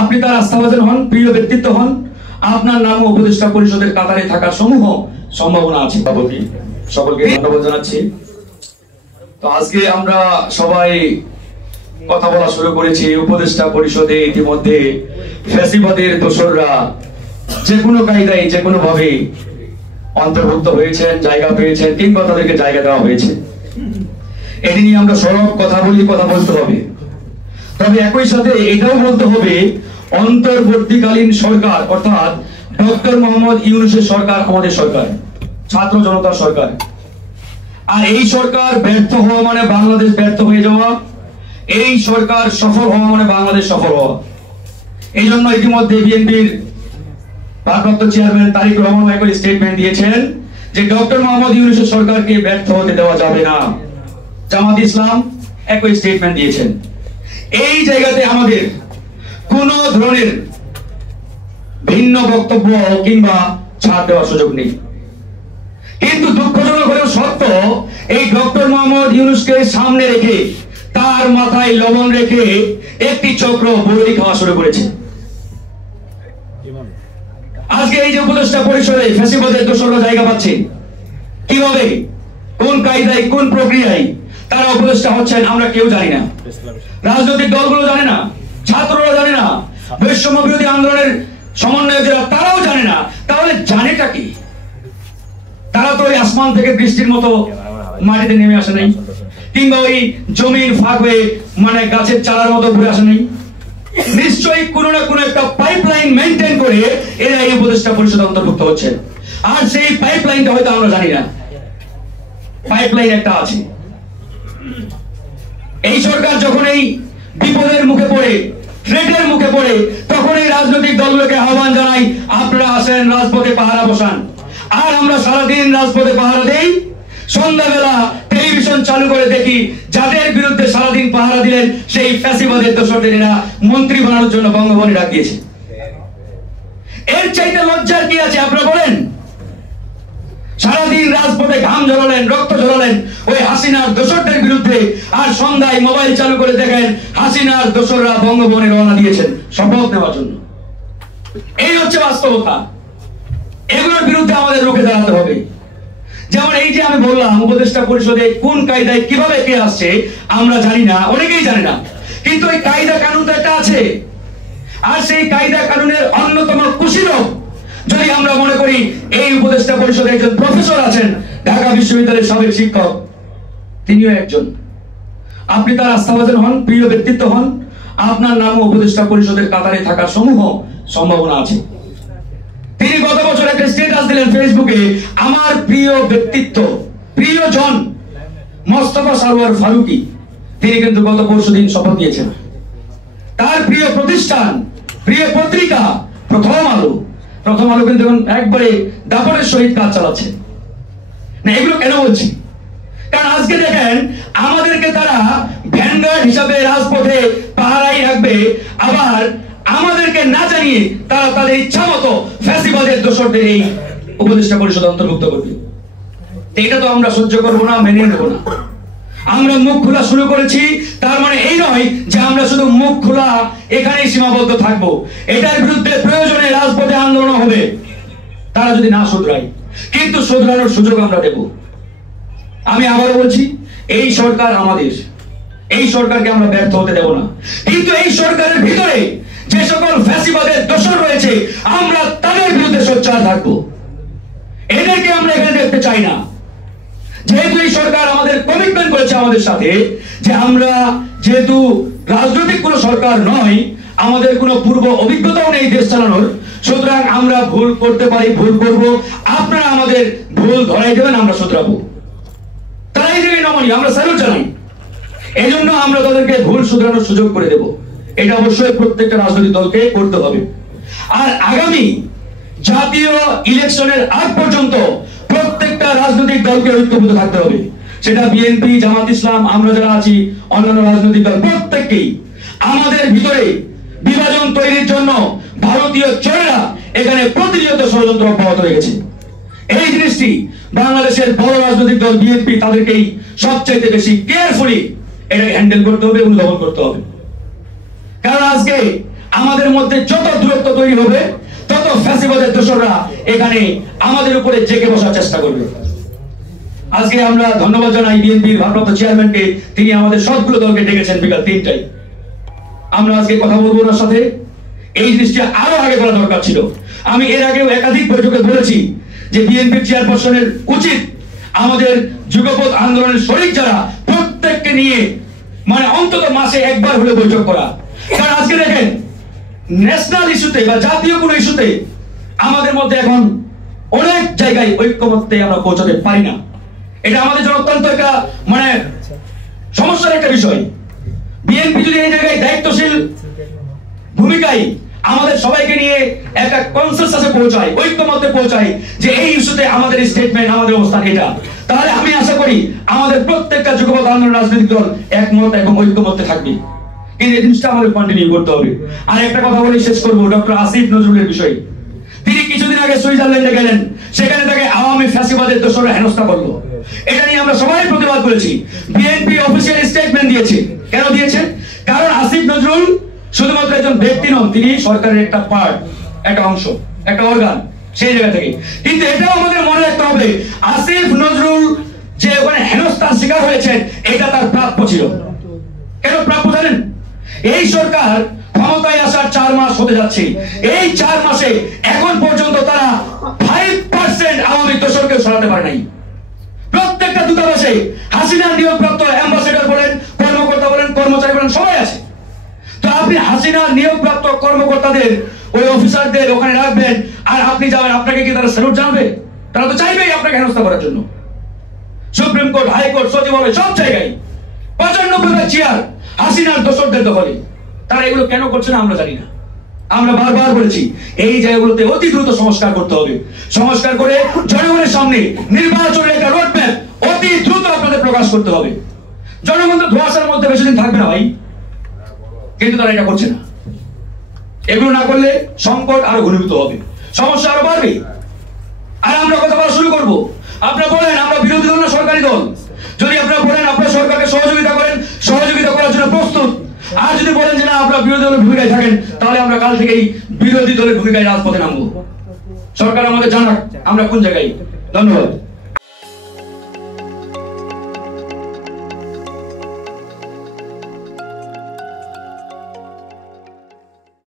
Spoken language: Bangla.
আপনি তার আস্থাভাজন হন, প্রিয় ব্যক্তিত্ব হন, আপনার নাম উপদেষ্টা পরিষদের কাতারে থাকার সমূহ সম্ভাবনা আছে। সকলকে ধন্যবাদ জানাচ্ছি। তো আজকে আমরা সবাই কথা বলা শুরু করেছি। উপদেষ্টা পরিষদে ইতিমধ্যে ফ্যাসিবাদের দোসররা যে কোনো কায়দায় যে কোনো ভাবে অন্তর্ভুক্ত হয়েছেন, জায়গা পেয়েছেন, কিংবা তাদেরকে জায়গা দেওয়া হয়েছে। এটি নিয়ে আমরা সরব কথা বলতে হবে। তবে একই সাথে এটাও বলতে হবে, অন্তর্বর্তীকালীন সরকার অর্থাৎ ডক্টর মোহাম্মদ ইউনূসের সরকার আমাদের সরকার, ছাত্র জনতার সরকার। আর এই সরকার ব্যর্থ হওয়া মানে বাংলাদেশ ব্যর্থ হয়ে যাওয়া, এই সরকার সফল হওয়া মানে বাংলাদেশ সফল হওয়া। এই জন্য ইতিমধ্যে বিএনপির ভারপ্রাপ্ত চেয়ারম্যান তারেক রহমান একই স্টেটমেন্ট দিয়েছেন যে ডক্টর মোহাম্মদ ইউনূসের সরকারকে ব্যর্থ হতে দেওয়া যাবে না। জামাত ইসলাম একই স্টেটমেন্ট দিয়েছেন। এই জায়গাতে আমাদের কোন ধরনের ভিন্ন বক্তব্য কিংবা ছাড় দেওয়ার সুযোগ নেই। কিন্তু দুঃখজনক হলেও সত্য, এই ডক্টর মোহাম্মদ ইউনূসকে সামনে রেখে, তার মাথায় লবণ রেখে একটি চক্র বড়ই খাওয়া শুরু করেছে। আজকে এই যে উপদেষ্টা পরিষদে ফ্যাসিবাদের দোসররা জায়গা পাচ্ছে, কিভাবে, কোন কায়দায়, কোন প্রক্রিয়ায় তারা উপদেষ্টা হচ্ছেন আমরা কেউ জানি না। রাজনৈতিক দলগুলো জানে না, ছাত্ররা জানে না, বৈষম্য বিরোধী আন্দোলনের সমন্বয়ক যারা তারাও জানে না। তাহলে জানেটা কি? তারা তো ওই আসমান থেকে বৃষ্টির মতো মাটিতে নেমে আসে নাই, কিংবা ওই জমির ফাঁক হয়ে মানে গাছের চারার মতো ঘুরে আসে নাই। নিশ্চয়ই কোনো না কোনো একটা পাইপলাইন মেইনটেইন করে এরা এই উপদেষ্টা পরিষদে অন্তর্ভুক্ত হচ্ছে। আর সেই পাইপলাইনটা হয়তো আমরা জানি না, পাইপলাইন একটা আছে। এই সরকার যখন এই বিপদের মুখে পড়ে, থ্রেটের মুখে পড়ে, তখন এই রাজনৈতিক দলগুলোকে আহ্বান জানাই, আপনারা আসেন, রাজপথে পাহারা বসান। আর আমরা সারাদিন রাজপথে পাহারা দেই, সন্ধ্যাবেলা টেলিভিশন চালু করে দেখি যাদের বিরুদ্ধে সারাদিন পাহারা দিলেন সেই ফ্যাসিবাদের দোসরদের এরা মন্ত্রী বানানোর জন্য বঙ্গভবনে ডাক দিয়েছে। এর চাইতে লজ্জার কি আছে আপনারা বলেন? সারাদিন রাজপথে ঘাম ঝরালেন, রক্ত ঝরালেন ওই হাসিনার দোসরদের বিরুদ্ধে, আর সন্ধ্যায় মোবাইল চালু করে দেখেন হাসিনার দোসররা বঙ্গভবনে রওনা দিয়েছেন শপথ নেওয়ার জন্য। এই হচ্ছে বাস্তবতা। এগুলোর বিরুদ্ধে আমাদের রুখে দাঁড়াতে হবে। যেমন এই যে আমি বললাম, উপদেষ্টা পরিষদে কোন কায়দায় কিভাবে কে আসছে আমরা জানি না, অনেকেই জানে না। কিন্তু এই কায়দা কানুন তো একটা আছে। আর সেই কায়দা কানুনের অন্যতম কুশীলব যদি আমরা মনে করি এই উপদেষ্টা পরিষদে একজন প্রফেসর আছেন, ঢাকা বিশ্ববিদ্যালয়ের সাবেক শিক্ষক, তিনিও একজন। আপনি তার আস্থাভাজন হন, প্রিয় ব্যক্তিত্ব হন, আপনার নাম উপদেষ্টা পরিষদের কাতারে থাকার সমূহ সম্ভাবনা আছে। তিনি গত বছর একটা স্ট্যাটাস দিলেন ফেসবুকে, আমার প্রিয় ব্যক্তিত্ব, প্রিয়জন মোস্তফা সরওয়ার ফারুকী, তিনি কিন্তু গত পরশুদিন শপথ নিয়েছেন। তার প্রিয় প্রতিষ্ঠান, প্রিয় পত্রিকা প্রথম আলো কিন্তু একবারে দাপটের সহিত কাজ চালাচ্ছে না। এগুলো কেন বলছি? কারণ আজকে দেখেন আমাদেরকে তারা ভ্যানগার্ড হিসাবে রাজপথে পাহারাই রাখবে, আবার আমাদেরকে না জানিয়ে তারা তাদের ইচ্ছা মতো ফ্যাসিবাদের দোসরদের এই উপদেষ্টা পরিষদ অন্তর্ভুক্ত করবে। এটা তো আমরা সহ্য করবো না, মেনে নেব না। আমরা মুখ খোলা শুরু করেছি, তার মানে এই নয় যে আমরা শুধু মুখ খোলা এখানেই সীমাবদ্ধ থাকবো। এটার বিরুদ্ধে প্রয়োজনে রাজপথে আন্দোলন হবে, তারা যদি না শুধরায়, কিন্তু শুধরানোর সুযোগ আমরা দেব। আমি আবারও বলছি, এই সরকার আমাদের, এই সরকারকে আমরা ব্যর্থ হতে দেব না। কিন্তু এই সরকারের ভিতরে যে সকল ফ্যাসিবাদের দোসর রয়েছে আমরা তাদের বিরুদ্ধে সোচ্চার থাকবো। এদেরকে আমরা এখানে দেখতে চাই না। যেহেতু এই সরকার আমাদের কমিটমেন্ট করেছে আমাদের সাথে যে আমরা যেহেতু রাজনৈতিক কোনো সরকার নয়, আমাদের কোনো পূর্ব অভিজ্ঞতাও নেই দেশ চালানোর, সুতরাং আমরা ভুল করতে পারি, ভুল করব, আপনারা আমাদের ভুল ধরাই দেবেন, আমরা শুধরাবো। তারাই দেবে নমনীয়, আমরা স্যালুট জানাই। এই জন্য আমরা তাদেরকে ভুল শুধরানোর সুযোগ করে দেব। এটা অবশ্যই প্রত্যেকটা রাজনৈতিক দলকে করতে হবে। আর আগামী জাতীয় ইলেকশনের আগ পর্যন্ত প্রত্যেকটা রাজনৈতিক দলকে ঐক্যবদ্ধ থাকতে হবে। সেটা বিএনপি, জামাত ইসলাম, আমরা যারা আছি, অন্যান্য রাজনৈতিক দল, প্রত্যেককেই আমাদের ভিতরে বিভাজন তৈরির জন্য ভারতীয় চোরেরা এখানে প্রতিনিয়ত ষড়যন্ত্র অব্যাহত রেখেছে। এই জিনিসটি বাংলাদেশের বড় রাজনৈতিক দল বিএনপি তাদেরকেই সবচাইতে বেশি কেয়ারফুলি এটাকে হ্যান্ডেল করতে হবে, অনুধাবন করতে হবে। কারণ আজকে আমাদের মধ্যে যত দূরত্ব তৈরি হবে তত ফ্যাসিবাদের দোসররা এখানে আমাদের উপরে জেগে বসার চেষ্টা করবে। আজকে আমরা ধন্যবাদ জানাই বিএনপির ভারপ্রাপ্ত চেয়ারম্যানকে, তিনি আমাদের সবগুলো দলকে ডেকেছেন বিকাল 3টায়। আমরা আজকে কথা বলবো ওনার সাথে। এই জিনিসটা আরো আগে করা দরকার ছিল। আমি এর আগেও একাধিক বৈঠকে বলেছি যে বিএনপির চেয়ারপারসনের উচিত আমাদের যুগপৎ আন্দোলনের শরিক যারা প্রত্যেককে নিয়ে মানে অন্তত মাসে একবার হলে বৈঠক করা। কারণ আজকে দেখেন ন্যাশনাল ইস্যুতে বা জাতীয় কোনো ইস্যুতে আমাদের মধ্যে এখন অনেক জায়গায় ঐক্যমত্যে আমরা পৌঁছাতে পারি না। এটা আমাদের জন্য অত্যন্ত একটা মানে সমস্যার একটা বিষয়। বিএনপি যদি এই জায়গায় দায়িত্বশীল ভূমিকায় আমাদের সবাইকে নিয়ে একটা কনসেনসাসে পৌঁছায়, ঐক্যমত্যে পৌঁছায় যে এই ইস্যুতে আমাদের স্টেটমেন্ট, আমাদের অবস্থান এটা, তাহলে আমি আশা করি আমাদের প্রত্যেকটা যুগপৎ আন্দোলন রাজনৈতিক দল একমত এবং ঐক্যমত্যে থাকবে। কিন্তু এই জিনিসটা আমাদের কন্টিনিউ করতে হবে। আর একটা কথা বলে শেষ করবো, ডক্টর আসিফ নজরুলের বিষয়। তিনি কিছুদিন আগে সুইজারল্যান্ডে গেলেন, সেখানে তাকে আওয়ামী ফ্যাসিবাদের দোসররা হেনস্থা করলো। এটা নিয়ে আমরা সবাই প্রতিবাদ করেছি। বিএনপি অফিসিয়াল স্টেটমেন্ট দিয়েছে। কেন দিয়েছে? কারণ আসিফ নজরুল শুধুমাত্র একজন ব্যক্তি নন, তিনি সরকারের একটা পার্ট, একটা অংশ, একটা অর্গান সেই জায়গা থেকে। কিন্তু এটাও আমাদের মনে রাখতে হবে আসিফ নজরুল যে ওখানে হেনস্থার শিকার হয়েছেন এটা তার প্রাপ্য ছিল। কেন প্রাপ্য জানেন? এই সরকার ক্ষমতায় আসার 4 মাস হতে যাচ্ছে। এই 4 মাসে এখন পর্যন্ত তারা 5% আওয়ামী দোসরকে সরাতে পারে নাই। প্রত্যেকটা দূতাবাসে হাসিনার নিয়োগপ্রাপ্ত অ্যাম্বাসেডর বলেন, কর্মকর্তা বলেন, কর্মচারী বলেন, সবাই আছে। তো আপনি হাসিনার নিয়োগপ্রাপ্ত কর্মকর্তাদের, ওই অফিসারদের ওখানে রাখবেন আর আপনি যাবেন, আপনাকে কি তারা স্যালুট জানাবে? তারা তো চাইবেই আপনাকে হেনস্থা করার জন্য। সুপ্রিম কোর্ট, হাইকোর্ট, সচিবালয় সব জায়গায় 95টা চেয়ার হাসিনার দোসরদের দখলে। তারা এগুলো কেন করছে না আমরা জানি না। আমরা বারবার বলেছি এই জায়গাগুলোতে অতি দ্রুত সংস্কার করতে হবে। সংস্কার করে জনগণের সামনে নির্বাচনের একটা রোডম্যাপ অতি দ্রুত আপনাদের প্রকাশ করতে হবে। জনগণ তো ধোঁয়াশার মধ্যে বেশি দিন থাকবে না ভাই, কিন্তু তারা এটা করছে না। এগুলো না করলে সংকট আরো ঘনীভূত হবে, সমস্যা আরো বাড়বে। আর আমরা কথা বলা শুরু করবো। আপনারা বলেন আমরা বিরোধী দল না সরকারি দল। যদি আপনারা বলেন আপনারা সরকারকে সহযোগিতা করেন, সহযোগিতা করার জন্য প্রস্তুত। আর যদি বলেন যে না আপনারা বিরোধী দলের ভূমিকায় থাকেন, তাহলে আমরা কাল থেকেই বিরোধী দলের ভূমিকায় রাজপথে নামবো। সরকার আমাদের জানাক আমরা কোন জায়গায়। ধন্যবাদ।